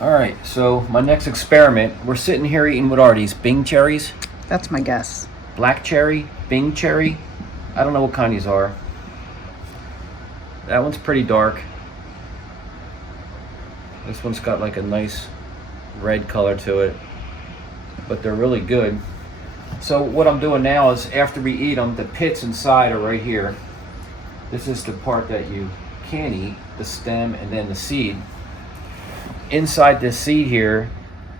All right, so my next experiment, we're sitting here eating what are these? Bing cherries? That's my guess. Black cherry? Bing cherry? I don't know what kind these are. That one's pretty dark. This one's got like a nice red color to it, but they're really good. So what I'm doing now is after we eat them, the pits inside are right here. This is the part that you can eat, the stem and then the seed. Inside this seed here,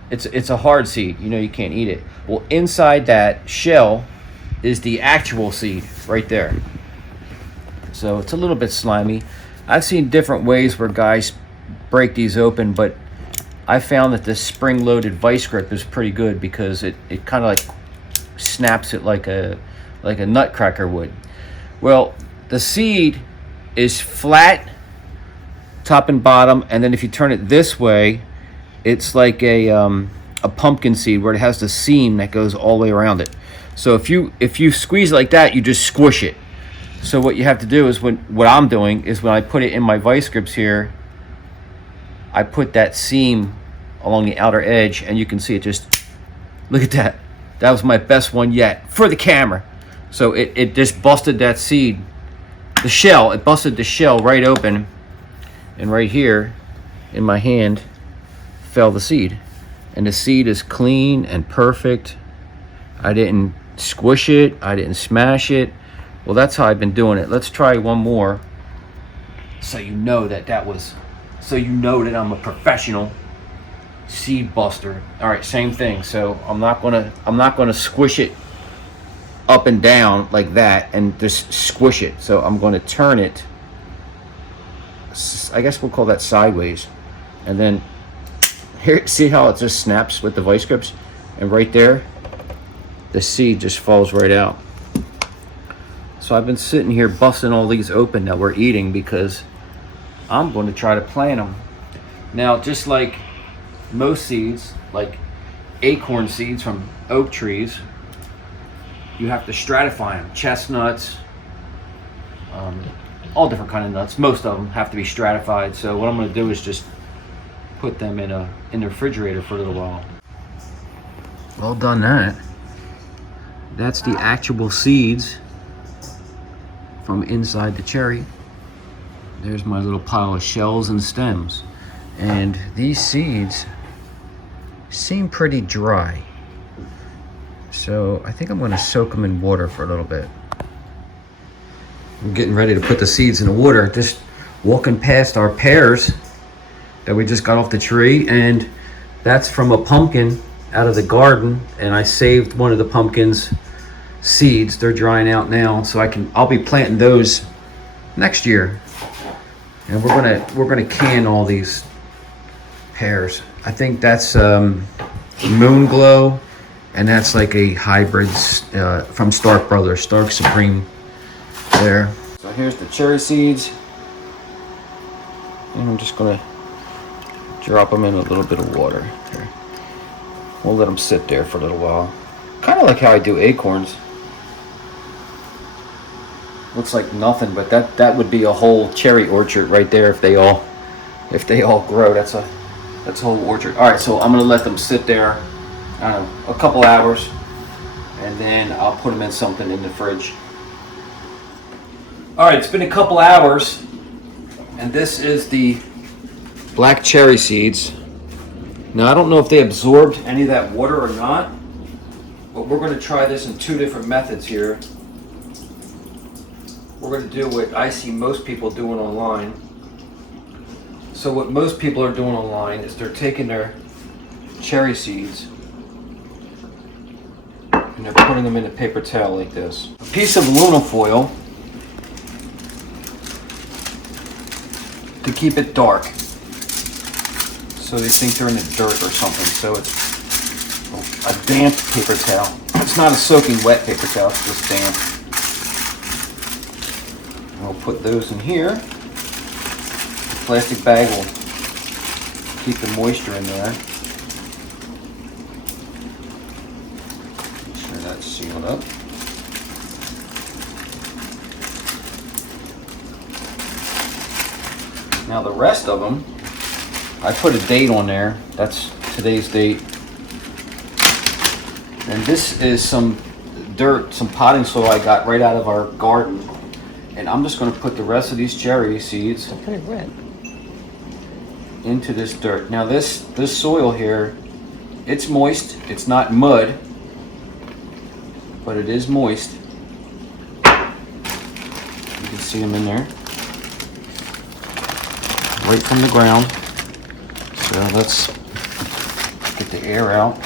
it's a hard seed, you know you can't eat it. Well, inside that shell is the actual seed right there. So it's a little bit slimy. I've seen different ways where guys break these open, but I found that this spring-loaded vice grip is pretty good because it kind of like snaps it like a nutcracker would. Well, the seed is flat top and bottom, and then if you turn it this way, it's like a pumpkin seed where it has the seam that goes all the way around it. So if you squeeze it like that, you just squish it. So what you have to do is what I'm doing is when I put it in my vice grips here, I put that seam along the outer edge, and you can see it just, look at that. That was my best one yet for the camera. So it just busted that seed, the shell, it busted the shell right open, and right here in my hand fell the seed. And the seed is clean and perfect. I didn't squish it, I didn't smash it. Well, that's how I've been doing it. Let's try one more so you know that I'm a professional seed buster. All right, same thing. So I'm not gonna squish it up and down like that and just squish it. So I'm going to turn it, I guess we'll call that sideways, and then here, see how it just snaps with the vice grips, and right there the seed just falls right out. So I've been sitting here busting all these open that we're eating because I'm going to try to plant them. Now, just like most seeds, like acorn seeds from oak trees, you have to stratify them. Chestnuts, all different kind of nuts. Most of them have to be stratified. So what I'm going to do is just put them in the refrigerator for a little while. Well done that. That's the actual seeds from inside the cherry. There's my little pile of shells and stems. And these seeds seem pretty dry. So I think I'm going to soak them in water for a little bit. I'm getting ready to put the seeds in the water. Just walking past our pears that we just got off the tree, and that's from a pumpkin out of the garden, and I saved one of the pumpkin's seeds. They're drying out now, so I'll be planting those next year. And we're gonna can all these pears. I think that's Moon Glow, and that's like a hybrid from Stark Brothers, Stark Supreme there. So here's the cherry seeds, and I'm just gonna drop them in a little bit of water here. We'll let them sit there for a little while, kind of like how I do acorns. Looks like nothing, but that would be a whole cherry orchard right there if they all grow. That's a whole orchard. All right, so I'm gonna let them sit there, I don't know, a couple hours, and then I'll put them in something in the fridge. All right, it's been a couple hours, and this is the black cherry seeds. Now I don't know if they absorbed any of that water or not, but we're going to try this in two different methods here. We're going to do what I see most people doing online. So what most people are doing online is they're taking their cherry seeds and they're putting them in a paper towel like this. A piece of aluminum foil to keep it dark, so they think they're in the dirt or something. So it's a damp paper towel. It's not a soaking wet paper towel, it's just damp. And we'll put those in here. The plastic bag will keep the moisture in there. Make sure that's sealed up. Now the rest of them, I put a date on there. That's today's date. And this is some dirt, some potting soil I got right out of our garden. And I'm just going to put the rest of these cherry seeds into this dirt. Now this soil here, it's moist. It's not mud, but it is moist. You can see them in there, right from the ground. So let's get the air out.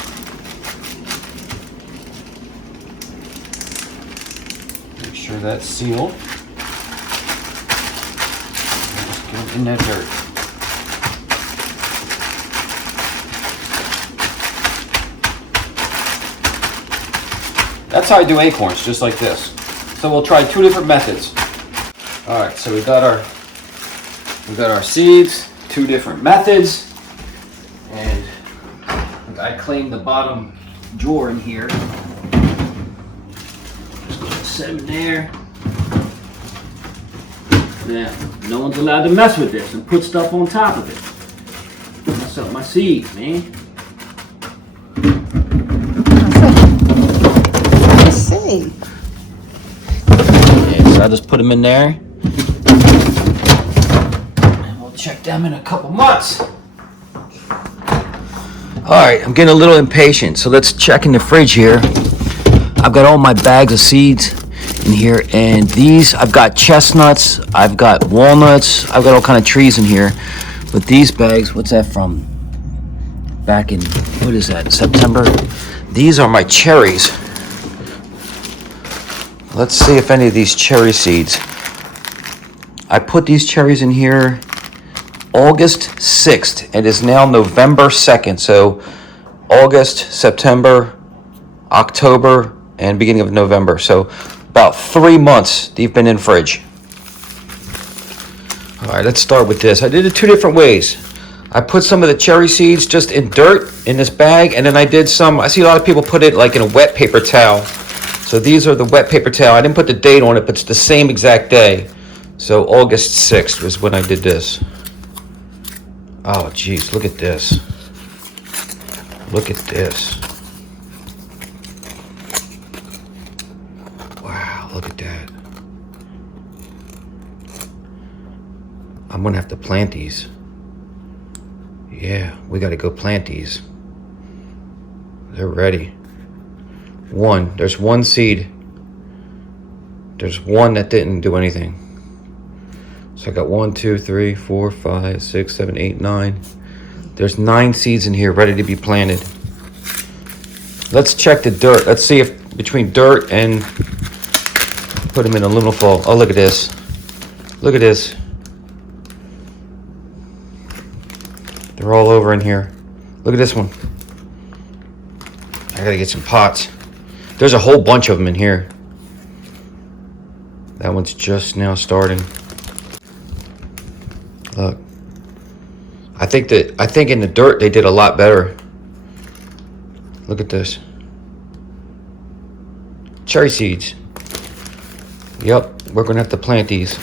Make sure that's sealed. And just get them in that dirt. That's how I do acorns, just like this. So we'll try 2 different methods. All right, so we got our seeds, 2 different methods, and I cleaned the bottom drawer in here. Just gonna set them in there. Now, no one's allowed to mess with this and put stuff on top of it. Mess up my seeds, man. See. Okay, so I just put them in there. And we'll check them in a couple months. Alright, I'm getting a little impatient, so let's check in the fridge here. I've got all my bags of seeds in here, and these, I've got chestnuts, I've got walnuts, I've got all kind of trees in here. But these bags, what's that from? Back in, what is that, September? These are my cherries. Let's see if any of these cherry seeds. I put these cherries in here August 6th. It is now November 2nd. So August, September, October, and beginning of November. So about 3 months they've been in fridge. All right, let's start with this. I did it 2 different ways. I put some of the cherry seeds just in dirt in this bag, and then I did some, I see a lot of people put it like in a wet paper towel. So these are the wet paper towel. I didn't put the date on it, but it's the same exact day. So August 6th was when I did this. Oh, geez, look at this. Look at this. Wow, look at that. I'm gonna have to plant these. Yeah, we gotta go plant these. They're ready. There's one seed. There's one that didn't do anything. So I got 1, 2, 3, 4, 5, 6, 7, 8, 9. There's 9 seeds in here ready to be planted. Let's check the dirt. Let's see if between dirt and put them in a liminal. Oh, look at this. Look at this. They're all over in here. Look at this one. I gotta get some pots. There's a whole bunch of them in here. That one's just now starting. Look. I think in the dirt they did a lot better. Look at this. Cherry seeds. Yep, we're gonna have to plant these.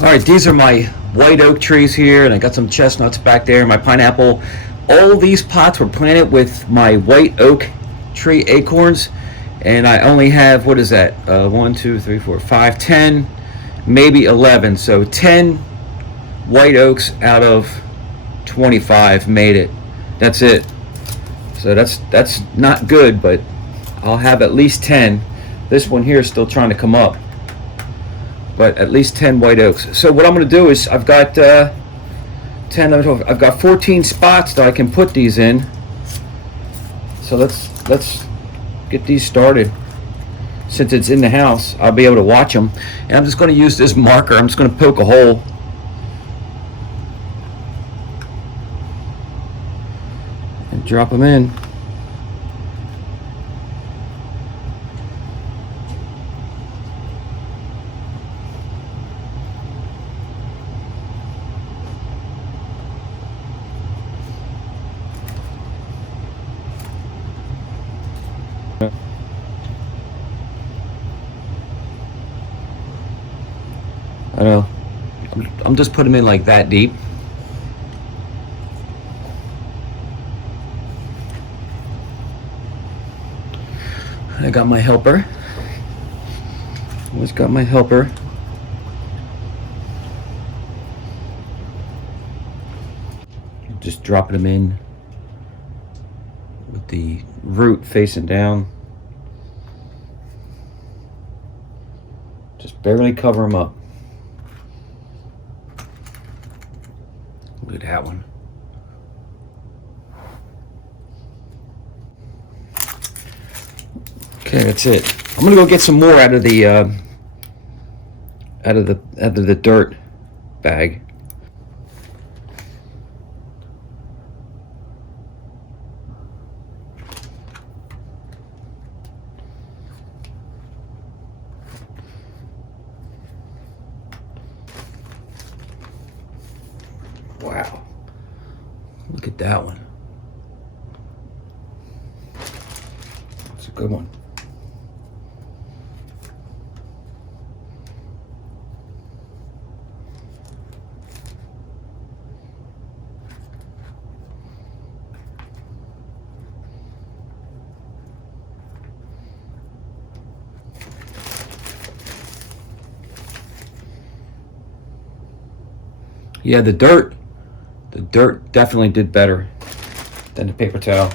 All right, these are my white oak trees here, and I got some chestnuts back there, my pineapple. All these pots were planted with my white oak tree acorns, and I only have, what is that? 1, 2, 3, 4, 5, 10, maybe 11. So 10 white oaks out of 25 made it. That's it. So that's not good, but I'll have at least 10. This one here is still trying to come up, but at least 10 white oaks. So what I'm going to do is I've got 10, 11, 12. I've got 14 spots that I can put these in. So let's get these started. Since it's in the house, I'll be able to watch them. And I'm just going to use this marker. I'm just going to poke a hole. And drop them in. I know. I'm just putting them in like that deep. I got my helper. Always got my helper. Just dropping them in with the root facing down. Just barely cover them up. Look at that one. Okay, that's it. I'm gonna go get some more out of the dirt bag. Wow. Look at that one. It's a good one. Yeah, the dirt definitely did better than the paper towel.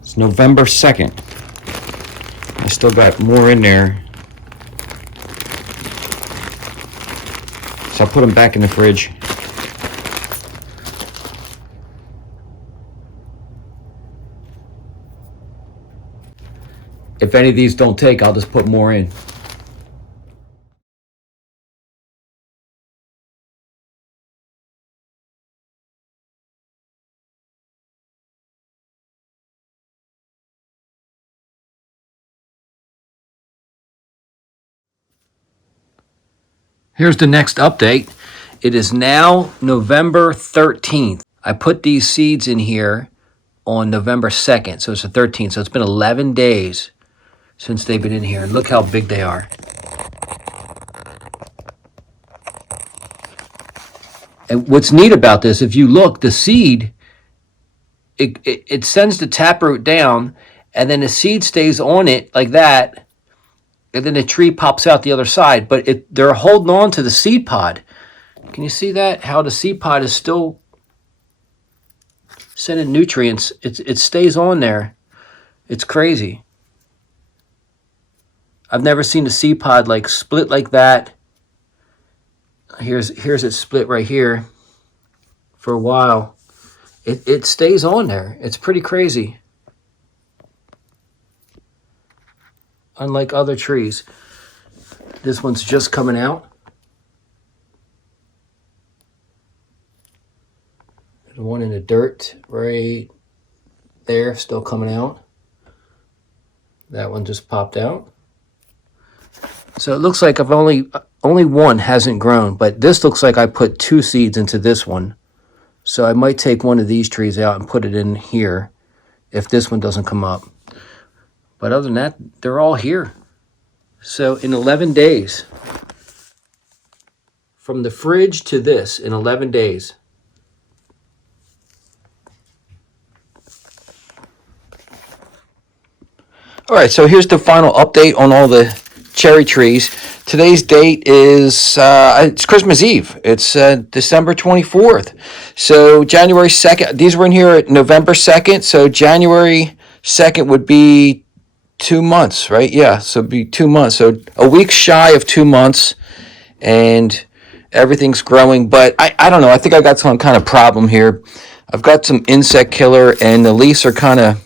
It's November 2nd. I still got more in there. So I'll put them back in the fridge. If any of these don't take, I'll just put more in. Here's the next update. It is now November 13th. I put these seeds in here on November 2nd, so it's the 13th. So it's been 11 days since they've been in here. And look how big they are. And what's neat about this, if you look, the seed, it sends the taproot down, and then the seed stays on it like that, and then the tree pops out the other side. But they're holding on to the seed pod. Can you see that? How the seed pod is still sending nutrients. It stays on there. It's crazy. I've never seen a seed pod like split like that. Here's it split right here for a while. It stays on there. It's pretty crazy. Unlike other trees. This one's just coming out. The one in the dirt right there, still coming out. That one just popped out. So it looks like I've only one hasn't grown, but this looks like I put 2 seeds into this one. So I might take one of these trees out and put it in here if this one doesn't come up. But other than that, they're all here. So in 11 days, from the fridge to this, in 11 days. All right, so here's the final update on all the cherry trees. Today's date is it's Christmas Eve. It's December 24th. So January 2nd, these were in here at November 2nd. So January 2nd would be 2 months, right? Yeah, so it'd be 2 months. So a week shy of 2 months, and everything's growing. But I don't know. I think I got some kind of problem here. I've got some insect killer, and the leaves are kind of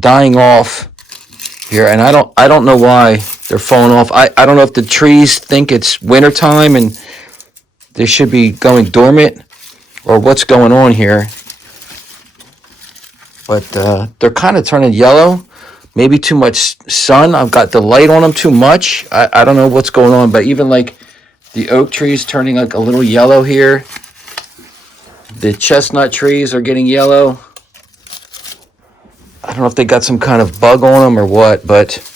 dying off here, and I don't know why they're falling off. I don't know if the trees think it's wintertime and they should be going dormant, or what's going on here. But they're kind of turning yellow. Maybe too much sun. I've got the light on them too much. I don't know what's going on, but even like The oak trees turning like a little yellow here. The chestnut trees are getting yellow. I don't know if they got some kind of bug on them or what, but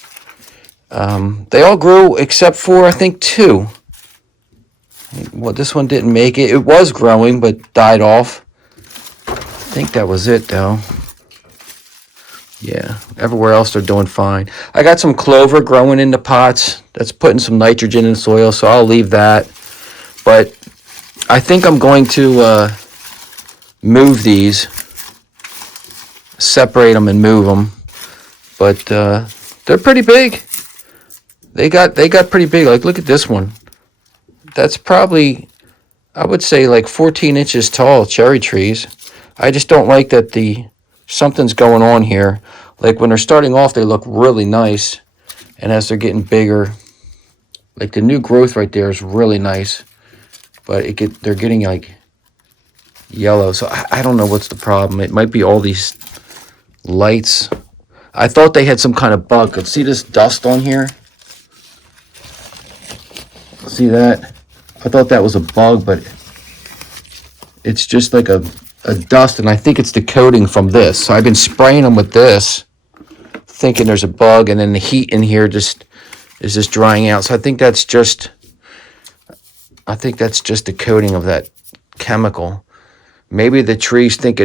they all grew except for, I think, 2. Well, this one didn't make it. It was growing, but died off. I think that was it, though. Yeah, everywhere else they're doing fine. I got some clover growing in the pots. That's putting some nitrogen in the soil, so I'll leave that. But I think I'm going to move these, separate them and move them. But they're pretty big. They got pretty big. Like, look at this one. That's probably, I would say, like 14 inches tall cherry trees. I just don't like that something's going on here. Like when they're starting off, they look really nice. And as they're getting bigger, like the new growth right there is really nice. But they're getting like yellow. So I don't know what's the problem. It might be all these lights. I thought they had some kind of bug. See this dust on here? See that? I thought that was a bug, but it's just like a dust, and I think it's the coating from this. So I've been spraying them with this, thinking there's a bug, and then the heat in here is just drying out. So I think that's just the coating of that chemical. Maybe the trees think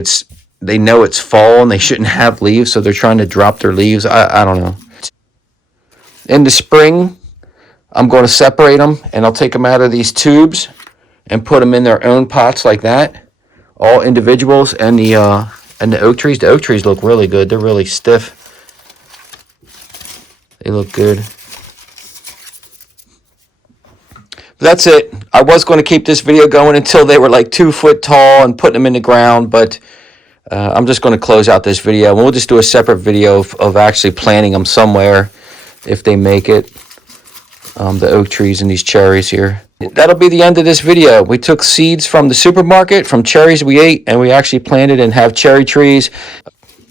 they know it's fall and they shouldn't have leaves, so they're trying to drop their leaves. I don't know. In the spring, I'm going to separate them, and I'll take them out of these tubes and put them in their own pots like that, all individuals. And the oak trees. The oak trees look really good. They're really stiff. They look good. That's it. I was going to keep this video going until they were like 2 foot tall and putting them in the ground, but I'm just going to close out this video. We'll just do a separate video of actually planting them somewhere if they make it. The oak trees and these cherries here. That'll be the end of this video. We took seeds from the supermarket, from cherries we ate, and we actually planted and have cherry trees.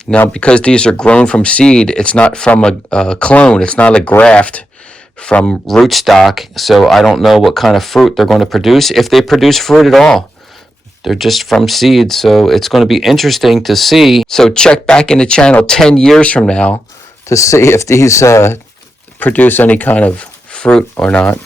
Now, because these are grown from seed, it's not from a clone. It's not a graft from rootstock, so I don't know what kind of fruit they're going to produce, if they produce fruit at all. They're just from seed, so it's going to be interesting to see. So check back in the channel 10 years from now to see if these produce any kind of fruit or not.